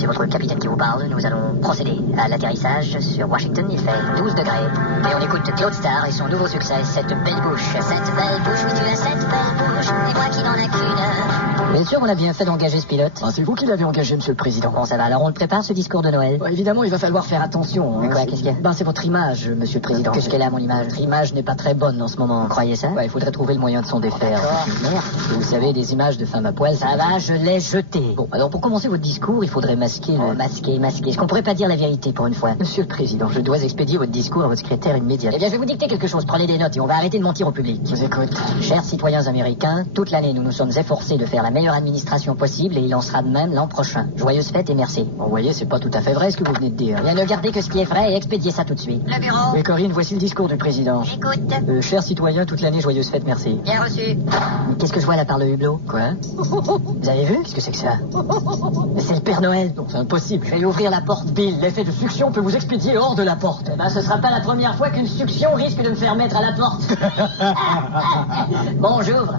c'est votre capitaine qui vous parle. Nous allons procéder à l'atterrissage sur Washington. Il fait 12 degrés. Et on écoute Claude Starr et son nouveau succès, Cette belle bouche. Cette belle bouche, oui tu as cette belle bouche. Et moi qui n'en ai qu'une. Bien sûr, on a bien fait d'engager ce pilote. Ah, c'est vous qui l'avez engagé, monsieur le président. Bon, ça va. Alors on le prépare, ce discours de Noël. Évidemment, il va falloir faire attention. Mais quoi, qu'est-ce qu'il y a? C'est votre image, monsieur le président. Qu'est-ce qu'elle a, mon image? Votre image n'est pas très bonne en ce moment. Vous croyez ça? Il faudrait trouver le moyen de s'en défaire. D'accord. Merde. Et vous savez, des images de femmes à poil, Ça va, je l'ai jeté. Bon, alors pour commencer votre discours, il faudrait masquer le... Masqué. Est-ce qu'on pourrait pas dire la vérité pour une fois? Monsieur le président, je dois expédier votre discours à votre secrétaire immédiatement. Eh bien, je vais vous dicter quelque chose. Prenez des notes et on va arrêter de mentir au public. Je vous écoute. Chers citoyens américains, toute l'année, nous nous sommes efforcés de faire la meilleure administration possible et il en sera de même l'an prochain. Joyeuses fêtes et merci. Bon, vous voyez, c'est pas tout à fait vrai ce que vous venez de dire. Bien, ne gardez que ce qui est vrai et expédiez ça tout de suite. Le bureau. Mais Corinne, voici le discours du président. J'écoute. Chers citoyens, toute l'année, joyeuses fêtes, merci. Bien reçu. Mais qu'est-ce que je vois là par le hublot? Quoi? Vous avez vu? Qu'est-ce que c'est que ça? Mais c'est le Père Noël. Non, c'est impossible. Je vais lui ouvrir la porte. Bill, l'effet de succion peut vous expédier hors de la porte. Eh ben, ce sera pas la première fois qu'une succion risque de me faire mettre à la porte. Bon, j'ouvre.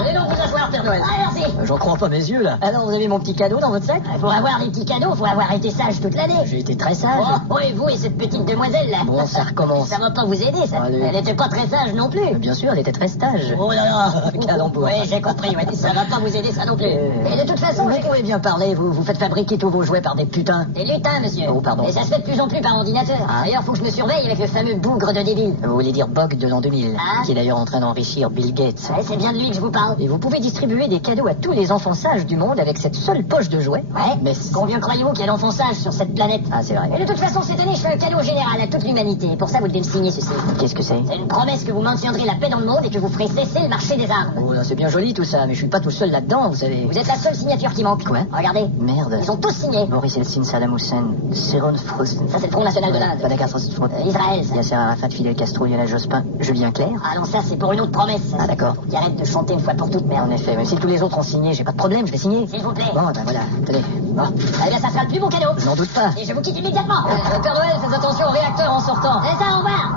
Allez donc vous asseoir, Père Noël. Ah, merci. J'en crois pas mes yeux, là. Alors, vous avez mon petit cadeau dans votre sac? Pour avoir des petits cadeaux, faut avoir été sage toute l'année. J'ai été très sage. Oh, et vous et cette petite demoiselle, là. Bon, ça recommence. Ça va pas vous aider, ça. Allez. Elle était pas très sage non plus. Bien sûr, elle était très sage. Oh là là. Calembour. Oui, j'ai compris, ouais. Ça va pas vous aider, ça non plus. Et de toute façon, Vous pouvez bien parler, vous faites fabriquer tous vos jouets par des putains. des lutins, monsieur. Oh, pardon. Et ça se fait de plus en plus par ordinateur. Ah. D'ailleurs, faut que je me surveille avec le fameux bougre de débile. Vous voulez dire Bog de l'an 2000, Ah. qui est d'ailleurs en train d'enrichir Bill Gates. Ouais, c'est bien de lui que je vous parle. Et vous pouvez distribuer des cadeaux à tous les enfants sages du monde avec cette seule poche de jouets. Ouais. Mais Combien croyez-vous qu'il y a d'enfants sages sur cette planète? Ah, c'est vrai. Et de toute façon, cette année, je fais un cadeau général à toute l'humanité. Et pour ça, vous devez me signer ceci. Qu'est-ce que c'est? C'est une promesse que vous maintiendrez la paix dans le monde et que vous ferez cesser le marché des armes. Oh là, c'est bien joli tout ça, mais je suis pas tout seul là-dedans, vous savez. Vous êtes la seule signature qui manque. Quoi? Regardez. Merde. Ils ont tous signé. Boris Eltsine, Saddam Hussein, Céron Frozen. Ça, c'est le Front National de l'Inde. Madagascar, Israël, ça. Yasser Arafat, Fidel Castro, Lionel Jospin, Julien Clerc. Ah non, ça, c'est pour une autre promesse. Ah, d'accord. Pour qu'ils arrêtent de chanter une fois pour toutes, En merde. effet, mais si tous les autres ont signé, j'ai pas de problème, je vais signer. S'il vous plaît. Bon, ben voilà, tenez. Bon, Eh bien, ça sera le plus beau cadeau. je n'en doute pas. Et je vous quitte immédiatement. Père Noël, faites attention au réacteur en sortant. C'est ça, au revoir.